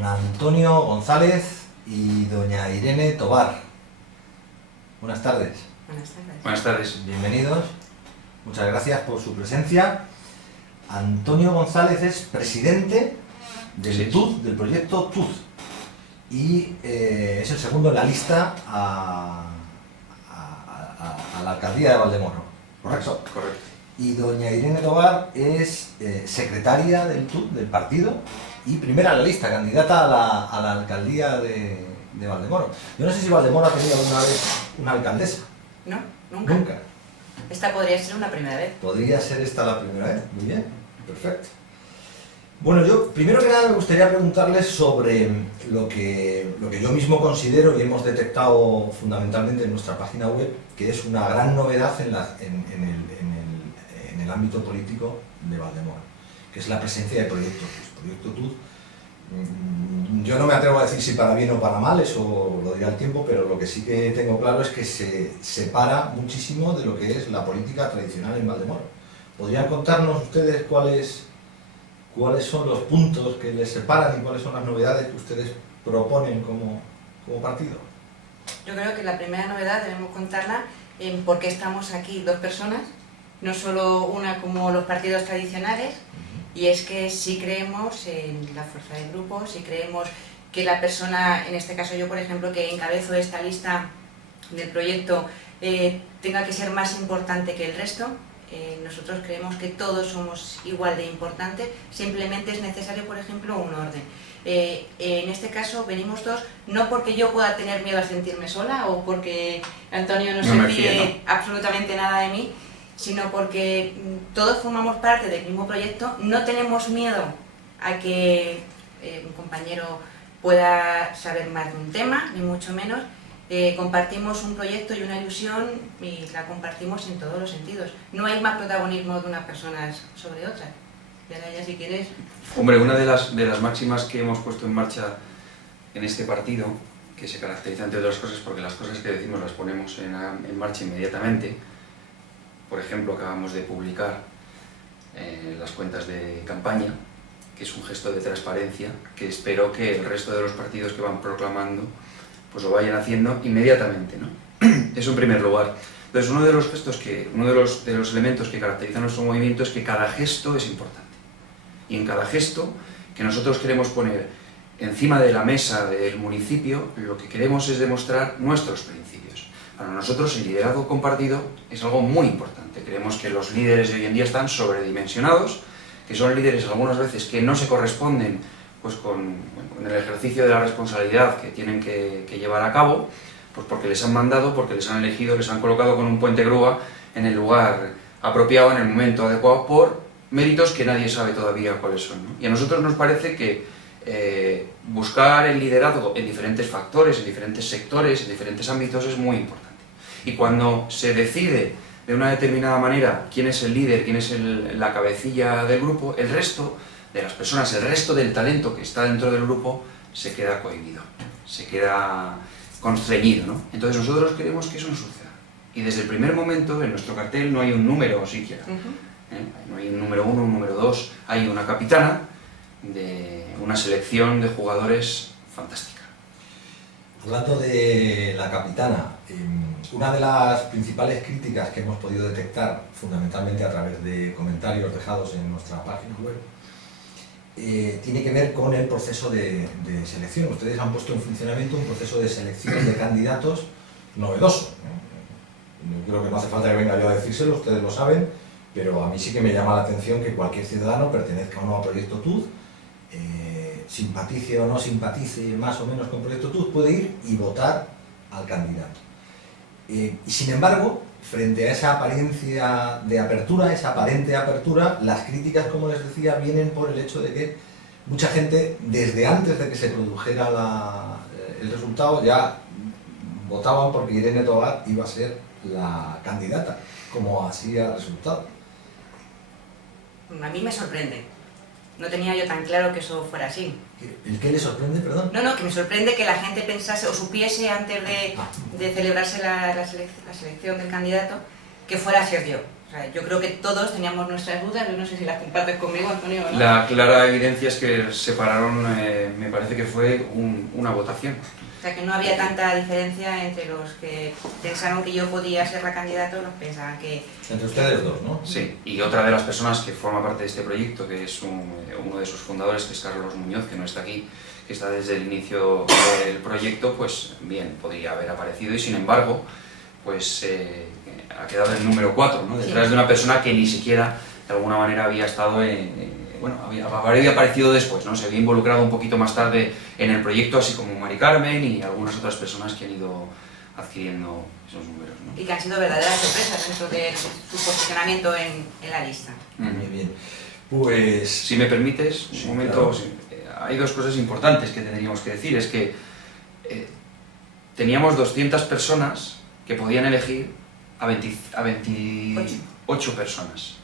don Antonio González y doña Irene Tobar. Buenas tardes. Buenas tardes. Buenas tardes. Bienvenidos. Muchas gracias por su presencia. Antonio González es presidente del TUZ, del proyecto TUZ, y es el segundo en la lista a la alcaldía de Valdemoro, ¿correcto? Correcto. Y doña Irene Tobar es secretaria del TUZ, del partido, y primera en la lista, candidata a la alcaldía de Valdemoro. Yo no sé si Valdemoro ha tenido alguna vez una alcaldesa. No, nunca. Nunca. Esta podría ser una primera vez. Podría ser esta la primera vez. Muy bien, perfecto. Bueno, yo primero que nada me gustaría preguntarles sobre lo que yo mismo considero y hemos detectado fundamentalmente en nuestra página web, que es una gran novedad en el ámbito político de Valdemoro, que es la presencia de Proyecto TUZ. Proyecto TUZ, yo no me atrevo a decir si para bien o para mal, eso lo dirá el tiempo, pero lo que sí que tengo claro es que se separa muchísimo de lo que es la política tradicional en Valdemoro. ¿Podrían contarnos ustedes cuáles son los puntos que les separan y cuáles son las novedades que ustedes proponen como partido? Yo creo que la primera novedad debemos contarla en por qué estamos aquí dos personas, no solo una como los partidos tradicionales, y es que sí creemos en la fuerza del grupo, sí creemos que la persona, en este caso yo por ejemplo, que encabezo esta lista del proyecto, tenga que ser más importante que el resto. Nosotros creemos que todos somos igual de importantes, simplemente es necesario, por ejemplo, un orden. En este caso venimos dos, no porque yo pueda tener miedo a sentirme sola o porque Antonio no se fíe absolutamente nada de mí, sino porque todos formamos parte del mismo proyecto, no tenemos miedo a que un compañero pueda saber más de un tema, ni mucho menos. Compartimos un proyecto y una ilusión y la compartimos en todos los sentidos. No hay más protagonismo de unas personas sobre otras. Y ahora ya si quieres... Hombre, una de las máximas que hemos puesto en marcha en este partido, que se caracteriza entre otras cosas porque las cosas que decimos las ponemos en marcha inmediatamente. Por ejemplo, acabamos de publicar las cuentas de campaña, que es un gesto de transparencia, que espero que el resto de los partidos que van proclamando pues lo vayan haciendo inmediatamente, ¿no? Eso en primer lugar. Entonces, uno de los elementos que caracterizan nuestro movimiento es que cada gesto es importante. Y en cada gesto que nosotros queremos poner encima de la mesa del municipio, lo que queremos es demostrar nuestros principios. Para nosotros el liderazgo compartido es algo muy importante. Creemos que los líderes de hoy en día están sobredimensionados, que son líderes algunas veces que no se corresponden pues con el ejercicio de la responsabilidad que tienen que llevar a cabo, pues porque les han mandado, porque les han elegido, les han colocado con un puente grúa en el lugar apropiado, en el momento adecuado, por méritos que nadie sabe todavía cuáles son, ¿no? Y a nosotros nos parece que buscar el liderazgo en diferentes factores, en diferentes sectores, en diferentes ámbitos es muy importante. Y cuando se decide de una determinada manera quién es el líder, quién es la cabecilla del grupo, el resto de las personas, el resto del talento que está dentro del grupo se queda cohibido, se queda constreñido, ¿no? Entonces nosotros queremos que eso no suceda. Y desde el primer momento en nuestro cartel no hay un número siquiera, no hay un número 1, un número 2, hay una capitana de una selección de jugadores fantástica. Hablando de la capitana, una de las principales críticas que hemos podido detectar, fundamentalmente a través de comentarios dejados en nuestra página web, tiene que ver con el proceso de selección. Ustedes han puesto en funcionamiento un proceso de selección de candidatos novedoso. Yo creo que no hace falta que venga yo a decírselo, ustedes lo saben, pero a mí sí que me llama la atención que cualquier ciudadano, pertenezca o no a Proyecto TUZ, simpatice o no simpatice más o menos con Proyecto TUZ, puede ir y votar al candidato. Y sin embargo, frente a esa apariencia de apertura, esa aparente apertura, las críticas, como les decía, vienen por el hecho de que mucha gente, desde antes de que se produjera el resultado, ya votaban porque Irene Tobar iba a ser la candidata, como así ha resultado. A mí me sorprende. No tenía yo tan claro que eso fuera así. ¿El qué le sorprende, perdón? No, que me sorprende que la gente pensase o supiese antes de celebrarse la selección del candidato que fuera a ser yo. O sea, yo creo que todos teníamos nuestras dudas, yo no sé si las compartes conmigo, Antonio, ¿no? La clara evidencia es que separaron, me parece que fue una votación. O sea, que no había tanta diferencia entre los que pensaron que yo podía ser la candidata o los que pensaban que... Entre ustedes dos, ¿no? Sí, y otra de las personas que forma parte de este proyecto, que es uno de sus fundadores, que es Carlos Muñoz, que no está aquí, que está desde el inicio del proyecto, pues bien, podría haber aparecido y sin embargo, pues ha quedado el número 4, ¿no? Detrás de una persona que ni siquiera de alguna manera había estado bueno, había aparecido después, ¿no? Se había involucrado un poquito más tarde en el proyecto, así como Mari Carmen y algunas otras personas que han ido adquiriendo esos números, ¿no? Y que han sido verdaderas sorpresas dentro de su posicionamiento en la lista. Muy bien. Pues... Si me permites, sí, un momento, claro. Hay dos cosas importantes que tendríamos que decir. Es que teníamos 200 personas que podían elegir a 28 personas.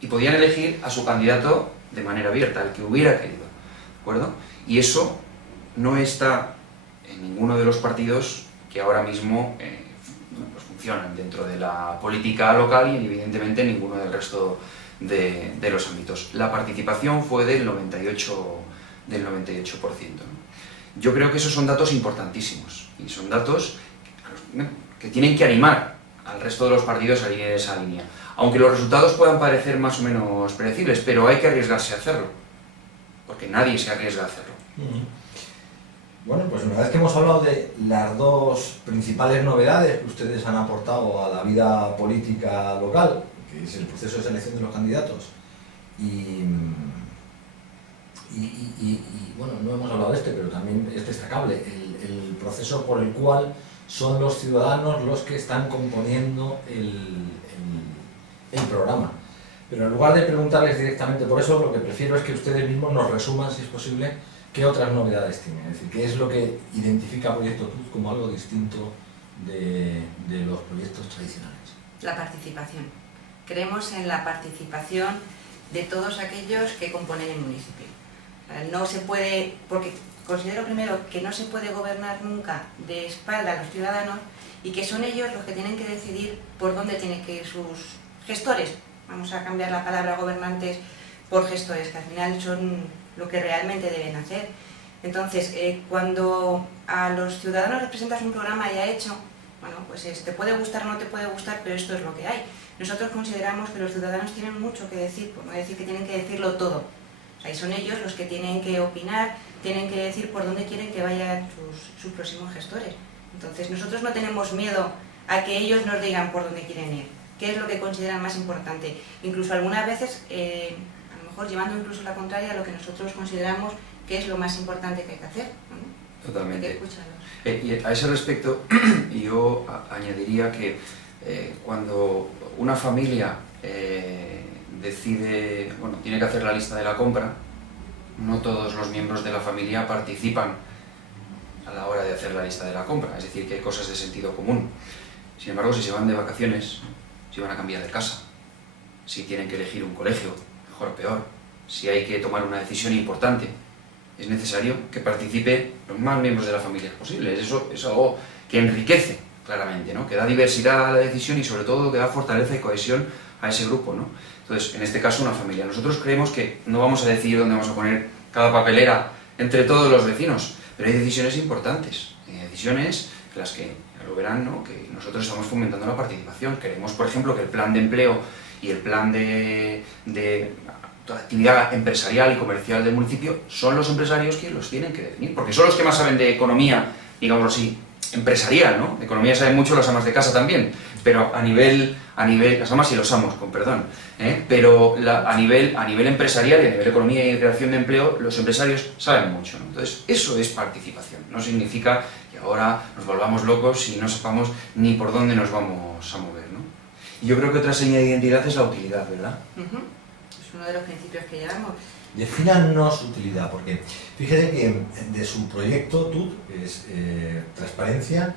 Y podían elegir a su candidato de manera abierta, el que hubiera querido, ¿de acuerdo? Y eso no está en ninguno de los partidos que ahora mismo pues funcionan dentro de la política local y evidentemente en ninguno del resto de los ámbitos. La participación fue del 98%, ¿no? Yo creo que esos son datos importantísimos y son datos que tienen que animar al resto de los partidos a ir en esa línea. Aunque los resultados puedan parecer más o menos predecibles, pero hay que arriesgarse a hacerlo, porque nadie se arriesga a hacerlo. Bueno, pues una vez que hemos hablado de las dos principales novedades que ustedes han aportado a la vida política local, que es el proceso de selección de los candidatos, y bueno, no hemos hablado de pero también es destacable, el proceso por el cual son los ciudadanos los que están componiendo el programa. Pero en lugar de preguntarles directamente por eso, lo que prefiero es que ustedes mismos nos resuman, si es posible, qué otras novedades tienen. Es decir, qué es lo que identifica Proyecto TUD como algo distinto de los proyectos tradicionales. La participación. Creemos en la participación de todos aquellos que componen el municipio. No se puede, porque considero primero que no se puede gobernar nunca de espalda a los ciudadanos y que son ellos los que tienen que decidir por dónde tienen que ir sus gestores. Vamos a cambiar la palabra gobernantes por gestores, que al final son lo que realmente deben hacer. Entonces, cuando a los ciudadanos les presentas un programa ya hecho, bueno, pues te puede gustar o no te puede gustar, pero esto es lo que hay. Nosotros consideramos que los ciudadanos tienen mucho que decir, por no decir que tienen que decirlo todo. O sea, y son ellos los que tienen que opinar, tienen que decir por dónde quieren que vayan sus próximos gestores. Entonces, nosotros no tenemos miedo a que ellos nos digan por dónde quieren ir, qué es lo que consideran más importante. Incluso algunas veces, a lo mejor llevando incluso la contraria a lo que nosotros consideramos que es lo más importante que hay que hacer, ¿no? Totalmente. Y a ese respecto, yo añadiría que cuando una familia decide, bueno, tiene que hacer la lista de la compra, no todos los miembros de la familia participan a la hora de hacer la lista de la compra, es decir, que hay cosas de sentido común. Sin embargo, si se van de vacaciones, si van a cambiar de casa, si tienen que elegir un colegio, mejor o peor, si hay que tomar una decisión importante, es necesario que participe los más miembros de la familia posibles. Eso es algo que enriquece claramente, ¿no? Que da diversidad a la decisión y sobre todo que da fortaleza y cohesión a ese grupo, ¿no? Entonces, en este caso, una familia. Nosotros creemos que no vamos a decidir dónde vamos a poner cada papelera entre todos los vecinos, pero hay decisiones importantes, decisiones en las que, ya lo verán, ¿no? Que nosotros estamos fomentando la participación. Queremos, por ejemplo, que el plan de empleo y el plan de actividad empresarial y comercial del municipio son los empresarios que los tienen que definir, porque son los que más saben de economía, digámoslo así, empresarial, ¿no? De economía saben mucho las amas de casa también, pero a nivel las amas y los amos, con perdón, pero a nivel empresarial y a nivel de economía y creación de empleo, los empresarios saben mucho, ¿no? Entonces, eso es participación, no significa que ahora nos volvamos locos y no sepamos ni por dónde nos vamos a mover, ¿no? Y yo creo que otra seña de identidad es la utilidad, ¿verdad? Es uno de los principios que llevamos. Defínanos utilidad, porque fíjese que de su proyecto TUD es transparencia,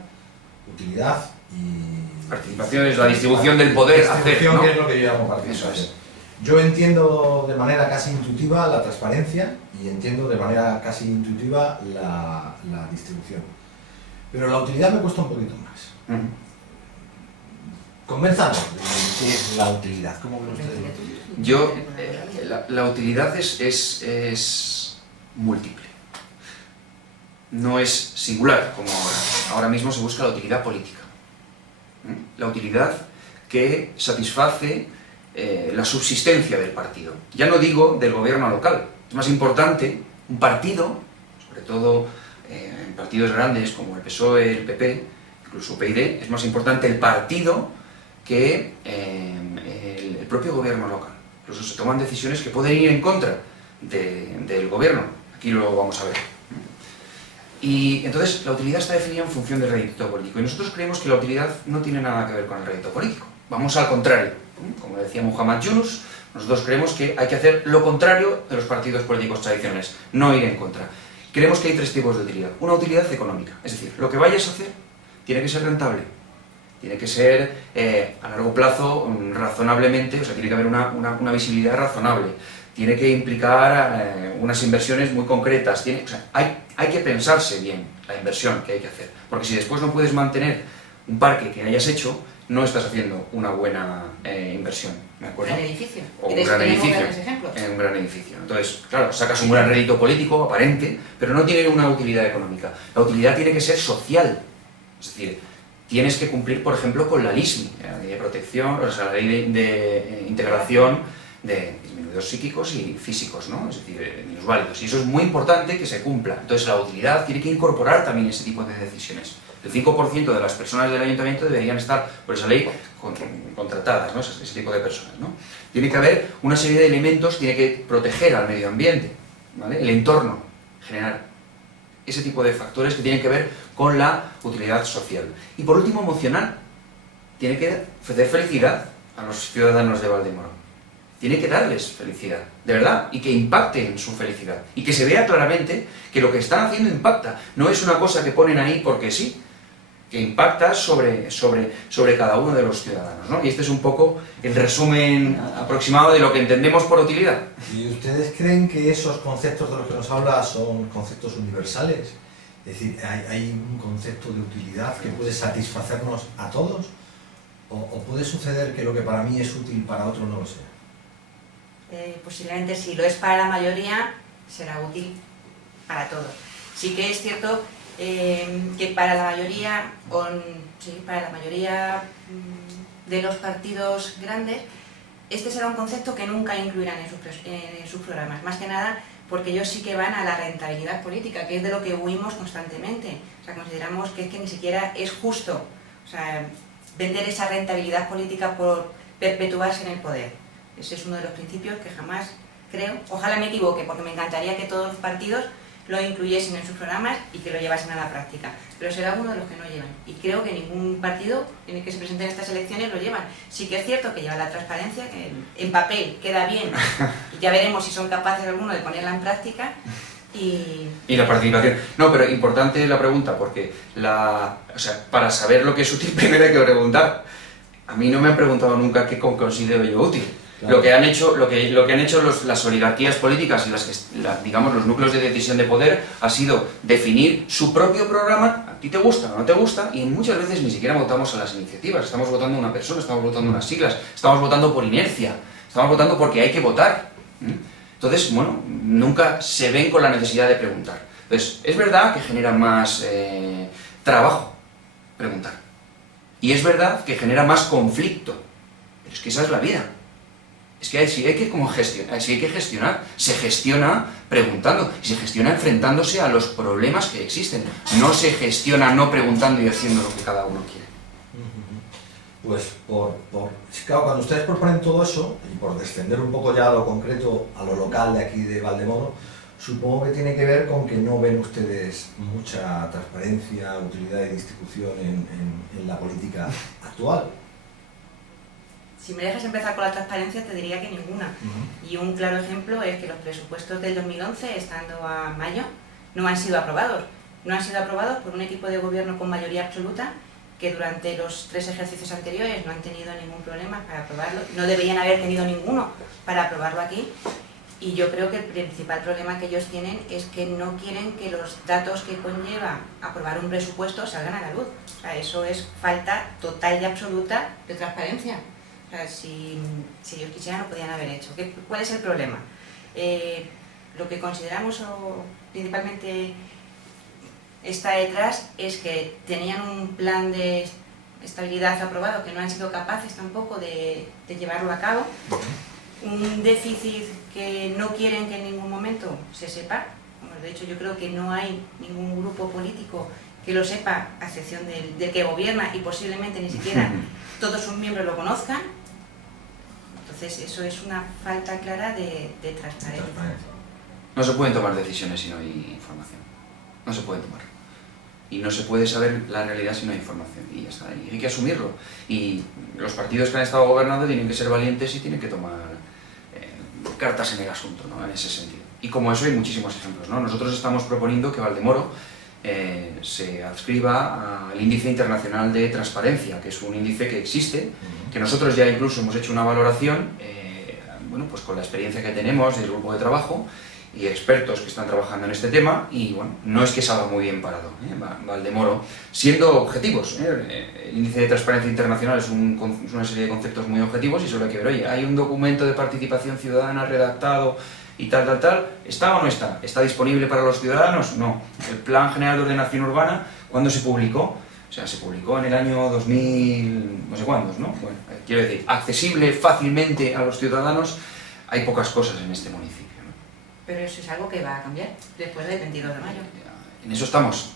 utilidad y... Participación es la distribución del poder hacer, ¿no? Que es lo que yo llamo participación. Eso es. Yo entiendo de manera casi intuitiva la transparencia y entiendo de manera casi intuitiva la distribución. Pero la utilidad me cuesta un poquito más. Convénzanos de qué es la utilidad. ¿Cómo ven ustedes? Yo, la utilidad es múltiple. No es singular, como ahora. Ahora mismo se busca la utilidad política. La utilidad que satisface la subsistencia del partido. Ya no digo del gobierno local. Es más importante un partido, sobre todo en partidos grandes como el PSOE, el PP, incluso PID, es más importante el partido que el propio gobierno local. Incluso se toman decisiones que pueden ir en contra del gobierno. Aquí lo vamos a ver. Y entonces la utilidad está definida en función del rédito político. Y nosotros creemos que la utilidad no tiene nada que ver con el rédito político. Vamos al contrario. Como decía Muhammad Yunus, nosotros creemos que hay que hacer lo contrario de los partidos políticos tradicionales, no ir en contra. Creemos que hay tres tipos de utilidad. Una utilidad económica, es decir, lo que vayas a hacer tiene que ser rentable, tiene que ser a largo plazo razonablemente, o sea, tiene que haber una visibilidad razonable, tiene que implicar unas inversiones muy concretas, o sea, hay que pensarse bien la inversión que hay que hacer, porque si después no puedes mantener un parque que hayas hecho, no estás haciendo una buena inversión, ¿me acuerdo? Un gran edificio. O un gran edificio. Un gran edificio. Entonces, claro, sacas un gran rédito político, aparente, pero no tiene una utilidad económica. La utilidad tiene que ser social. Es decir, tienes que cumplir, por ejemplo, con la LISMI, la ley de protección, o sea, la ley de integración de disminuidos psíquicos y físicos, ¿no? Es decir, minusválidos. Y eso es muy importante que se cumpla. Entonces, la utilidad tiene que incorporar también ese tipo de decisiones. El 5% de las personas del ayuntamiento deberían estar, por esa ley, contratadas, ¿no? Ese tipo de personas, ¿no? Tiene que haber una serie de elementos, tiene que proteger al medio ambiente, ¿vale? El entorno, generar ese tipo de factores que tienen que ver con la utilidad social. Y por último, emocional. Tiene que ofrecer felicidad a los ciudadanos de Valdemoro. Tiene que darles felicidad, de verdad, y que impacte en su felicidad. Y que se vea claramente que lo que están haciendo impacta. No es una cosa que ponen ahí porque sí, que impacta sobre cada uno de los ciudadanos, ¿no? Y este es un poco el resumen aproximado de lo que entendemos por utilidad. ¿Y ustedes creen que esos conceptos de los que nos habla son conceptos universales? Es decir, ¿hay un concepto de utilidad que puede satisfacernos a todos? ¿O puede suceder que lo que para mí es útil para otro no lo sea? Posiblemente si lo es para la mayoría, será útil para todos. Sí que es cierto que para la mayoría, de los partidos grandes, este será un concepto que nunca incluirán en sus programas, más que nada porque ellos sí que van a la rentabilidad política, que es de lo que huimos constantemente. O sea, consideramos que es que ni siquiera es justo, o sea, vender esa rentabilidad política por perpetuarse en el poder. Ese es uno de los principios que jamás creo, ojalá me equivoque, porque me encantaría que todos los partidos lo incluyesen en sus programas y que lo llevasen a la práctica, pero será uno de los que no llevan, y creo que ningún partido en el que se presenten estas elecciones lo llevan. Sí que es cierto que lleva la transparencia, que en papel queda bien, y ya veremos si son capaces algunos de ponerla en práctica, y la participación. No, pero importante la pregunta, porque o sea, para saber lo que es útil primero hay que preguntar. A mí no me han preguntado nunca qué considero yo útil. Claro. Lo que han hecho las oligarquías políticas y digamos, los núcleos de decisión de poder ha sido definir su propio programa, a ti te gusta o no te gusta, y muchas veces ni siquiera votamos a las iniciativas, estamos votando a una persona, estamos votando unas siglas, estamos votando por inercia, estamos votando porque hay que votar. Entonces, bueno, nunca se ven con la necesidad de preguntar. Entonces, es verdad que genera más trabajo preguntar, y es verdad que genera más conflicto, pero es que esa es la vida. Es que si hay que gestionar, se gestiona preguntando, y se gestiona enfrentándose a los problemas que existen. No se gestiona no preguntando y haciendo lo que cada uno quiere. Pues claro, cuando ustedes proponen todo eso, y por descender un poco ya a lo concreto, a lo local de aquí de Valdemoro, supongo que tiene que ver con que no ven ustedes mucha transparencia, utilidad y distribución en la política actual. Si me dejas empezar con la transparencia, te diría que ninguna. Y un claro ejemplo es que los presupuestos del 2011, estando a mayo, no han sido aprobados. No han sido aprobados por un equipo de gobierno con mayoría absoluta que durante los 3 ejercicios anteriores no han tenido ningún problema para aprobarlo. No deberían haber tenido ninguno para aprobarlo aquí. Y yo creo que el principal problema que ellos tienen es que no quieren que los datos que conlleva aprobar un presupuesto salgan a la luz. O sea, eso es falta total y absoluta de transparencia. O sea, si ellos quisieran, lo podían haber hecho. ¿Cuál es el problema? Lo que consideramos principalmente está detrás es que tenían un plan de estabilidad aprobado que no han sido capaces tampoco de llevarlo a cabo. Un déficit que no quieren que en ningún momento se sepa. De hecho, yo creo que no hay ningún grupo político que lo sepa, a excepción del que gobierna, y posiblemente ni siquiera todos sus miembros lo conozcan. Entonces, eso es una falta clara de transparencia. No se pueden tomar decisiones si no hay información. No se pueden tomar. Y no se puede saber la realidad si no hay información. Y ya está. Y hay que asumirlo. Y los partidos que han estado gobernando tienen que ser valientes y tienen que tomar cartas en el asunto, ¿no? En ese sentido. Y como eso hay muchísimos ejemplos, ¿no? Nosotros estamos proponiendo que Valdemoro se adscriba al Índice Internacional de Transparencia, que es un índice que existe, que nosotros ya incluso hemos hecho una valoración, bueno, pues con la experiencia que tenemos del grupo de trabajo y expertos que están trabajando en este tema, y bueno, no es que salga muy bien parado, Valdemoro, siendo objetivos. El Índice de Transparencia Internacional es una serie de conceptos muy objetivos y solo hay que ver, oye, hay un documento de participación ciudadana redactado y tal, ¿está o no está? ¿Está disponible para los ciudadanos? No. El Plan General de Ordenación Urbana, ¿cuándo se publicó? O sea, se publicó en el año 2000, no sé cuándo, ¿no? Bueno, quiero decir, accesible fácilmente a los ciudadanos, hay pocas cosas en este municipio. Pero eso es algo que va a cambiar después del 22 de mayo. En eso estamos.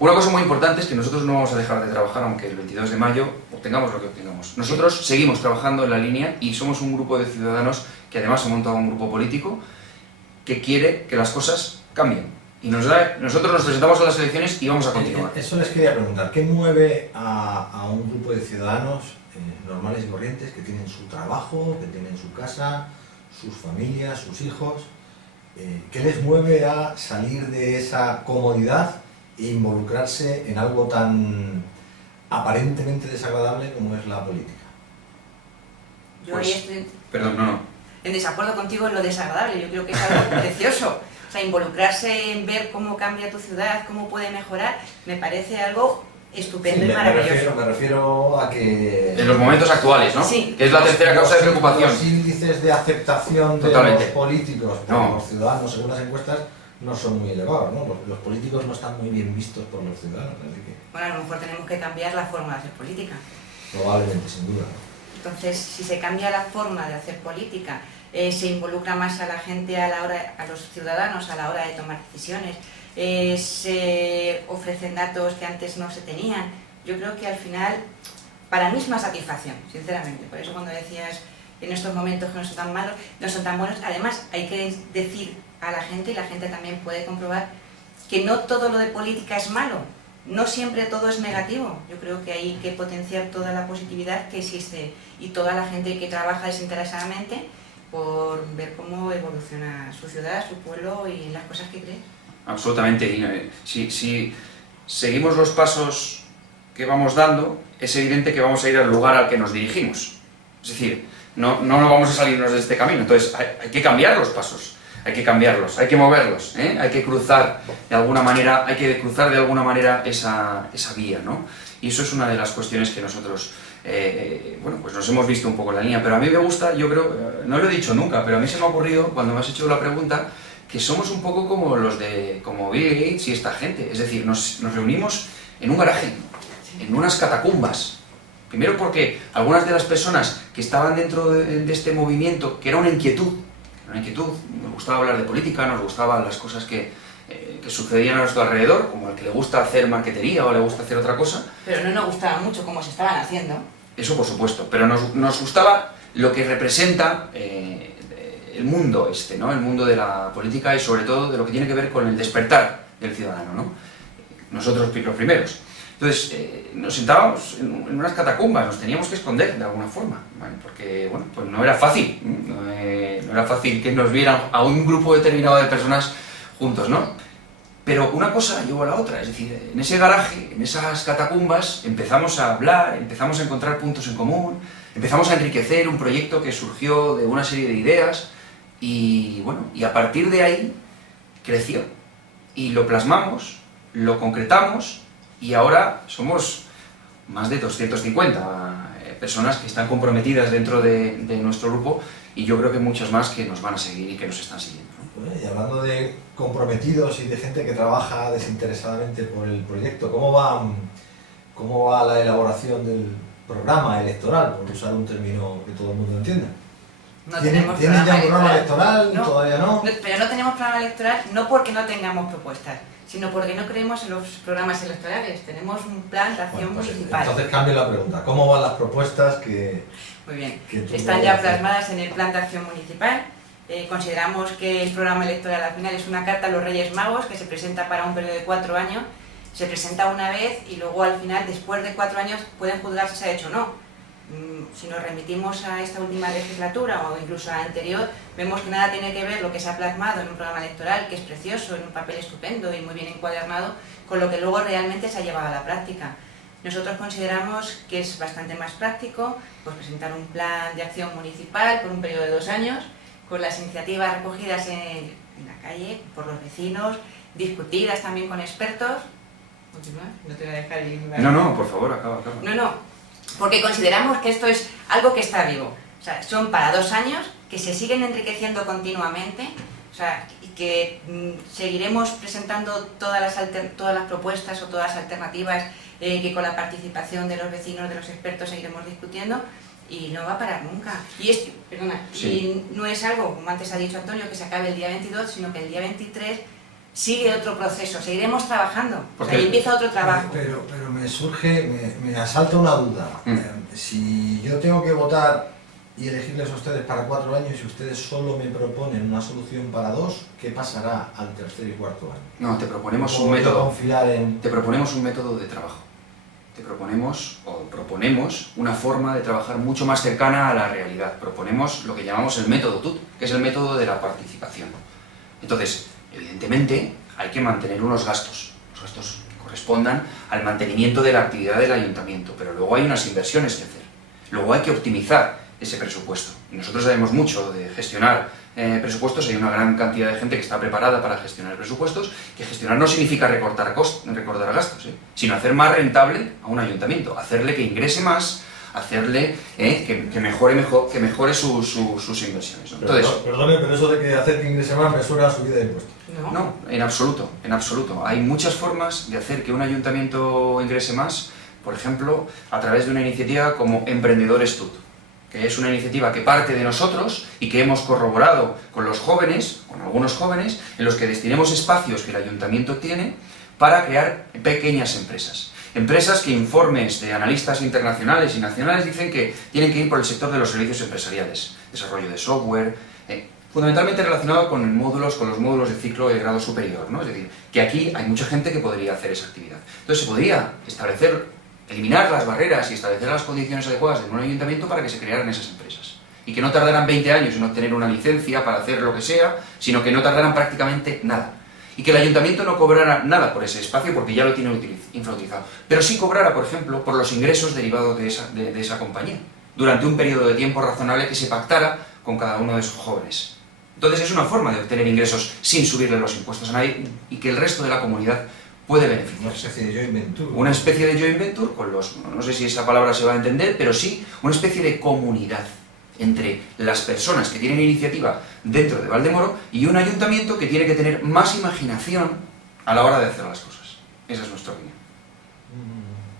Una cosa muy importante es que nosotros no vamos a dejar de trabajar aunque el 22 de mayo obtengamos lo que obtengamos. Nosotros seguimos trabajando en la línea y somos un grupo de ciudadanos que además ha montado un grupo político que quiere que las cosas cambien. Y nosotros nos presentamos a las elecciones y vamos a continuar. Eso les quería preguntar. ¿Qué mueve a un grupo de ciudadanos normales y corrientes que tienen su trabajo, que tienen su casa, sus familias, sus hijos? ¿Qué les mueve a salir de esa comodidad e involucrarse en algo tan aparentemente desagradable como es la política? Yo ahí estoy en desacuerdo contigo en lo desagradable. Yo creo que es algo precioso. O sea, involucrarse en ver cómo cambia tu ciudad, cómo puede mejorar, me parece algo estupendo y maravilloso. Me refiero a que... En los momentos actuales, ¿no? Sí. Que es la tercera causa de preocupación. Los índices de aceptación de los políticos por los ciudadanos, según las encuestas, no son muy elevados, ¿no? Los políticos no están muy bien vistos por los ciudadanos, así que... Bueno, a lo mejor tenemos que cambiar la forma de hacer política. Probablemente, sin duda. Entonces, si se cambia la forma de hacer política, se involucra más a la gente a los ciudadanos a la hora de tomar decisiones, se ofrecen datos que antes no se tenían. Yo creo que al final, para mí es una satisfacción, sinceramente. Por eso cuando decías en estos momentos que no son tan malos, no son tan buenos, además hay que decir a la gente, y la gente también puede comprobar, que no todo lo de política es malo, no siempre todo es negativo. Yo creo que hay que potenciar toda la positividad que existe y toda la gente que trabaja desinteresadamente por ver cómo evoluciona su ciudad, su pueblo y las cosas que cree. Absolutamente. Si seguimos los pasos que vamos dando, es evidente que vamos a ir al lugar al que nos dirigimos. Es decir, no vamos a salirnos de este camino. Entonces hay que cambiar los pasos, hay que cambiarlos, hay que moverlos, hay que cruzar de alguna manera, esa vía, ¿no? Y eso es una de las cuestiones que nosotros bueno, pues nos hemos visto un poco en la línea. Pero a mí me gusta, yo creo, no lo he dicho nunca, pero a mí se me ha ocurrido cuando me has hecho la pregunta, que somos un poco como como Bill Gates y esta gente. Es decir, nos reunimos en un garaje, en unas catacumbas. Primero porque algunas de las personas que estaban dentro de este movimiento, que era una inquietud, nos gustaba hablar de política, nos gustaban las cosas que sucedían a nuestro alrededor, como al que le gusta hacer marquetería o le gusta hacer otra cosa. Pero no nos gustaba mucho cómo se estaban haciendo. Eso por supuesto, pero nos gustaba lo que representa el mundo ¿no? El mundo de la política y sobre todo de lo que tiene que ver con el despertar del ciudadano, ¿no? Nosotros los primeros. Entonces, nos sentábamos en unas catacumbas, nos teníamos que esconder de alguna forma, ¿vale? Porque, bueno, pues no era fácil, no era fácil que nos vieran a un grupo determinado de personas juntos, ¿no? Pero una cosa llevó a la otra, es decir, en ese garaje, en esas catacumbas, empezamos a hablar, empezamos a encontrar puntos en común, empezamos a enriquecer un proyecto que surgió de una serie de ideas Y bueno, y a partir de ahí creció. Y lo plasmamos, lo concretamos, y ahora somos más de 250 personas que están comprometidas dentro de nuestro grupo, y yo creo que muchas más que nos van a seguir y que nos están siguiendo, ¿no? Bueno, y hablando de comprometidos y de gente que trabaja desinteresadamente por el proyecto, ¿cómo va la elaboración del programa electoral, por usar un término que todo el mundo entienda? No ¿Tienen ya un programa electoral? No, ¿Todavía no? Pero no tenemos programa electoral no porque no tengamos propuestas, sino porque no creemos en los programas electorales. Tenemos un plan de acción Bueno, pues municipal. entonces cambio la pregunta. ¿Cómo van las propuestas que...? Muy bien. que tú Están vas ya a hacer? plasmadas en el plan de acción municipal. Consideramos que el programa electoral al final es una carta a los Reyes Magos que se presenta para un periodo de 4 años. Se presenta una vez y luego al final, después de 4 años, pueden juzgar si se ha hecho o no. Si nos remitimos a esta última legislatura o incluso a la anterior, vemos que nada tiene que ver lo que se ha plasmado en un programa electoral, que es precioso, en un papel estupendo y muy bien encuadernado, con lo que luego realmente se ha llevado a la práctica. Nosotros consideramos que es bastante más práctico pues, presentar un plan de acción municipal por un periodo de 2 años, con las iniciativas recogidas en la calle, por los vecinos, discutidas también con expertos. No te voy a dejar ir. No, por favor, acaba. No, porque consideramos que esto es algo que está vivo. O sea, son para 2 años que se siguen enriqueciendo continuamente, o sea, y que seguiremos presentando todas las propuestas o todas las alternativas que con la participación de los vecinos, de los expertos seguiremos discutiendo, y no va a parar nunca. Y es, y no es algo, como antes ha dicho Antonio, que se acabe el día 22, sino que el día 23 sigue otro proceso, seguiremos trabajando, o sea, y empieza otro trabajo. Pero me asalta una duda. Si yo tengo que votar y elegirles a ustedes para 4 años y ustedes solo me proponen una solución para 2, ¿qué pasará al tercer y cuarto año? No, te proponemos ¿Cómo un voy a método. confiar en...? Te proponemos un método de trabajo. Te proponemos una forma de trabajar mucho más cercana a la realidad. Proponemos lo que llamamos el método TUT, que es el método de la participación. Entonces, evidentemente, hay que mantener unos gastos. Los gastos correspondan al mantenimiento de la actividad del ayuntamiento, pero luego hay unas inversiones que hacer. Luego hay que optimizar ese presupuesto. Y nosotros sabemos mucho de gestionar presupuestos, hay una gran cantidad de gente que está preparada para gestionar presupuestos, que gestionar no significa recortar gastos, sino hacer más rentable a un ayuntamiento, hacerle que ingrese más, hacerle que mejore sus inversiones, ¿no? Entonces, Perdone, pero eso de que hacer que ingrese más me suena a subida de impuestos. No, en absoluto, en absoluto. Hay muchas formas de hacer que un ayuntamiento ingrese más, por ejemplo, a través de una iniciativa como Emprendedores TUT, que es una iniciativa que parte de nosotros y que hemos corroborado con los jóvenes, con algunos jóvenes, en los que destinemos espacios que el ayuntamiento tiene para crear pequeñas empresas. Empresas que informes de analistas internacionales y nacionales dicen que tienen que ir por el sector de los servicios empresariales, desarrollo de software, fundamentalmente relacionado con los módulos de ciclo de grado superior, ¿no? Es decir, que aquí hay mucha gente que podría hacer esa actividad. Entonces se podría eliminar las barreras y establecer las condiciones adecuadas en un ayuntamiento para que se crearan esas empresas. Y que no tardaran 20 años en obtener una licencia para hacer lo que sea, sino que no tardaran prácticamente nada. Y que el ayuntamiento no cobrara nada por ese espacio porque ya lo tiene infrautilizado. Pero sí cobrara, por ejemplo, por los ingresos derivados de esa compañía, durante un periodo de tiempo razonable que se pactara con cada uno de esos jóvenes. Entonces es una forma de obtener ingresos sin subirle los impuestos a nadie y que el resto de la comunidad puede beneficiarse. Una especie de joint venture. Una especie de joint venture con no sé si esa palabra se va a entender, pero sí una especie de comunidad entre las personas que tienen iniciativa dentro de Valdemoro y un ayuntamiento que tiene que tener más imaginación a la hora de hacer las cosas. Esa es nuestra opinión.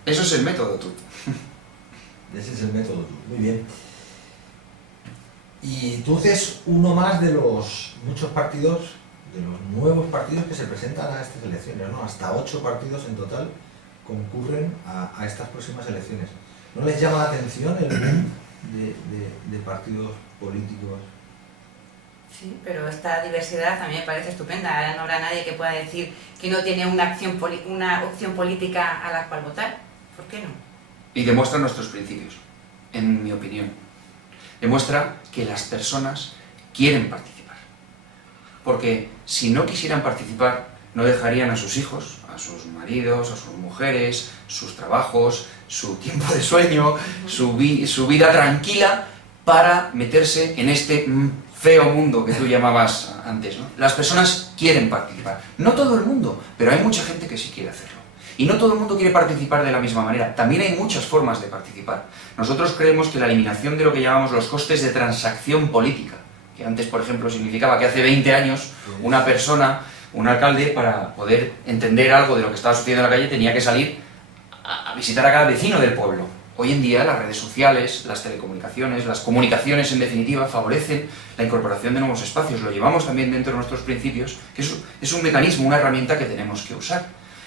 Eso es el método TUT. Ese es el método TUT, muy bien. Y tú es uno más de los muchos partidos, de los nuevos partidos que se presentan a estas elecciones, ¿no? Hasta 8 partidos en total concurren a estas próximas elecciones. ¿No les llama la atención el boom de partidos políticos? Sí, pero esta diversidad a mí me parece estupenda. Ahora no habrá nadie que pueda decir que no tiene una opción política a la cual votar. ¿Por qué no? Y demuestra nuestros principios, en mi opinión. Demuestra que las personas quieren participar. Porque si no quisieran participar, no dejarían a sus hijos, a sus maridos, a sus mujeres, sus trabajos, su tiempo de sueño, su vida tranquila para meterse en este feo mundo que tú llamabas antes, ¿no? Las personas quieren participar. No todo el mundo, pero hay mucha gente que sí quiere hacerlo. Y no todo el mundo quiere participar de la misma manera. También hay muchas formas de participar. Nosotros creemos que la eliminación de lo que llamamos los costes de transacción política, que antes, por ejemplo, significaba que hace 20 años una persona, un alcalde, para poder entender algo de lo que estaba sucediendo en la calle, tenía que salir a visitar a cada vecino del pueblo. Hoy en día las redes sociales, las telecomunicaciones, las comunicaciones en definitiva favorecen la incorporación de nuevos espacios. Lo llevamos también dentro de nuestros principios, que es un mecanismo, una herramienta que tenemos que usar.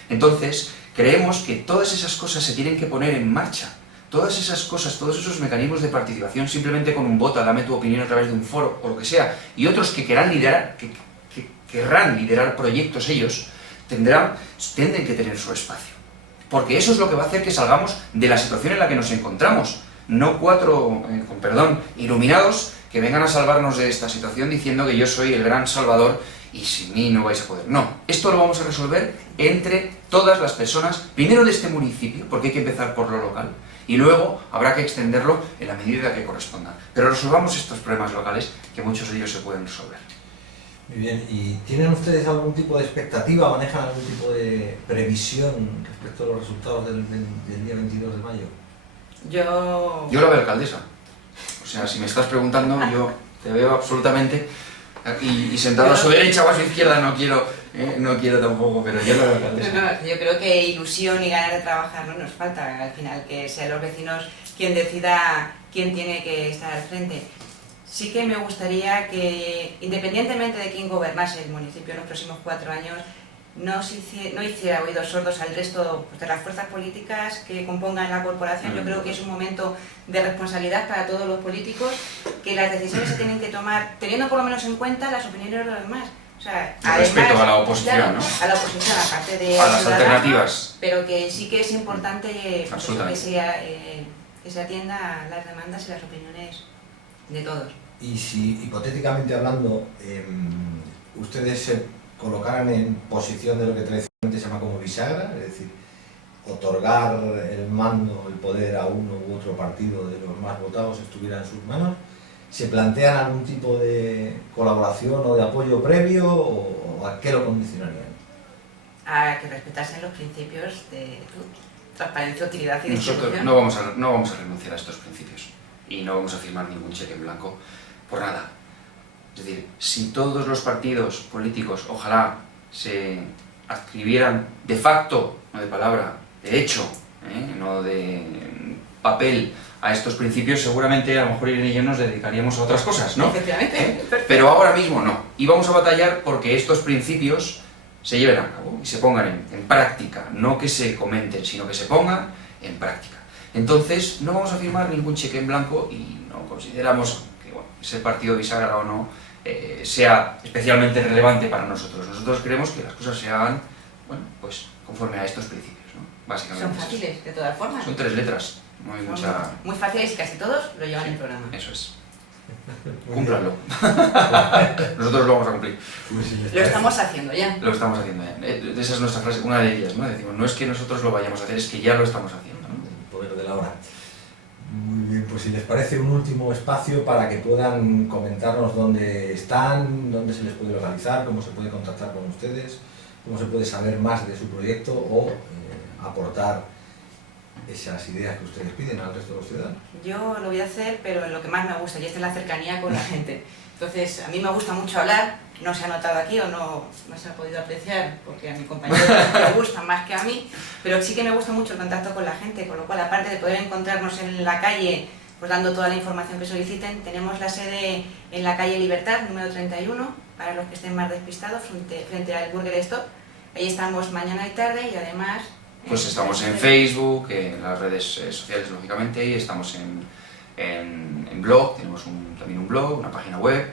Entonces, creemos que todas esas cosas se tienen que poner en marcha. Todas esas cosas, todos esos mecanismos de participación, simplemente con un voto, dame tu opinión a través de un foro o lo que sea, y otros que querrán liderar proyectos ellos, tienen que tener su espacio. Porque eso es lo que va a hacer que salgamos de la situación en la que nos encontramos. No 4, con perdón, iluminados que vengan a salvarnos de esta situación diciendo que yo soy el gran salvador y sin mí no vais a poder. No, esto lo vamos a resolver entre todas las personas, primero de este municipio, porque hay que empezar por lo local, y luego habrá que extenderlo en la medida que corresponda. Pero resolvamos estos problemas locales, que muchos de ellos se pueden resolver. Muy bien, ¿y tienen ustedes algún tipo de expectativa, manejan algún tipo de previsión respecto a los resultados del día 22 de mayo? Yo la veo alcaldesa. O sea, si me estás preguntando, yo te veo absolutamente... Y sentado a su derecha o a su izquierda no quiero tampoco, pero yo la veo alcaldesa. No, yo creo que ilusión y ganas de trabajar no nos falta. Al final, que sean los vecinos quien decida quién tiene que estar al frente. Sí que me gustaría que, independientemente de quién gobernase el municipio en los próximos 4 años, no hiciera oídos sordos al resto de las fuerzas políticas que compongan la corporación. Yo creo que es un momento de responsabilidad para todos los políticos, que las decisiones se tienen que tomar teniendo por lo menos en cuenta las opiniones de los demás. O sea, respecto a la oposición, claro, ¿no? A la oposición, aparte de a las alternativas. Pero que sí que es importante pues, que se atienda a las demandas y las opiniones de todos. Y si, hipotéticamente hablando, ustedes se colocaran en posición de lo que tradicionalmente se llama como bisagra, es decir, otorgar el mando, el poder a uno u otro partido de los más votados estuviera en sus manos, ¿se plantean algún tipo de colaboración o de apoyo previo o a qué lo condicionarían? A que respetasen los principios de transparencia, utilidad y distribución. Nosotros no vamos a renunciar a estos principios y no vamos a firmar ningún cheque en blanco por nada. Es decir, si todos los partidos políticos, ojalá, se adscribieran de facto, no de palabra, de hecho, no de papel, a estos principios, seguramente a lo mejor Irene y yo nos dedicaríamos a otras cosas, ¿no? Efectivamente. Pero ahora mismo no. Y vamos a batallar porque estos principios se lleven a cabo y se pongan en práctica. No que se comenten, sino que se pongan en práctica. Entonces, no vamos a firmar ningún cheque en blanco y no consideramos que ese partido bisagra o no sea especialmente relevante para nosotros. Nosotros creemos que las cosas se hagan, pues conforme a estos principios, ¿no? Básicamente. Son fáciles, de todas formas. Son 3 letras, no hay mucha... Muy fáciles y casi todos lo llevan en el programa. Eso es. Cúmplanlo. Nosotros lo vamos a cumplir. Lo estamos haciendo ya. Lo estamos haciendo ya. Esa es nuestra frase, una de ellas, ¿no? Decimos, no es que nosotros lo vayamos a hacer, es que ya lo estamos haciendo, ¿no? El poder de la hora. Muy bien, pues si les parece un último espacio para que puedan comentarnos dónde están, dónde se les puede localizar, cómo se puede contactar con ustedes, cómo se puede saber más de su proyecto o aportar esas ideas que ustedes piden al resto de los ciudadanos. Yo lo voy a hacer, pero en lo que más me gusta, y es en la cercanía con la gente. Entonces, a mí me gusta mucho hablar, no se ha notado aquí o no se ha podido apreciar, porque a mi compañero le gusta más que a mí, pero sí que me gusta mucho el contacto con la gente, con lo cual, aparte de poder encontrarnos en la calle, pues dando toda la información que soliciten, tenemos la sede en la calle Libertad, número 31, para los que estén más despistados, frente al Burger Stop. Ahí estamos mañana y tarde y además... Pues estamos en Facebook, en las redes sociales, lógicamente, y estamos en blog, tenemos también un blog, una página web,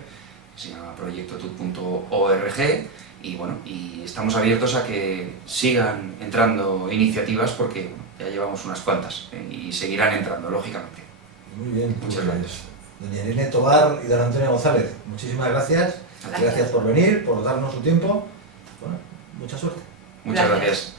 que se llama proyectotud.org, y bueno, y estamos abiertos a que sigan entrando iniciativas porque ya llevamos unas cuantas y seguirán entrando, lógicamente. Muy bien, muchas gracias. Doña Irene Tobar y don Antonio González, muchísimas gracias. Gracias por venir, por darnos su tiempo. Bueno, mucha suerte. Muchas gracias.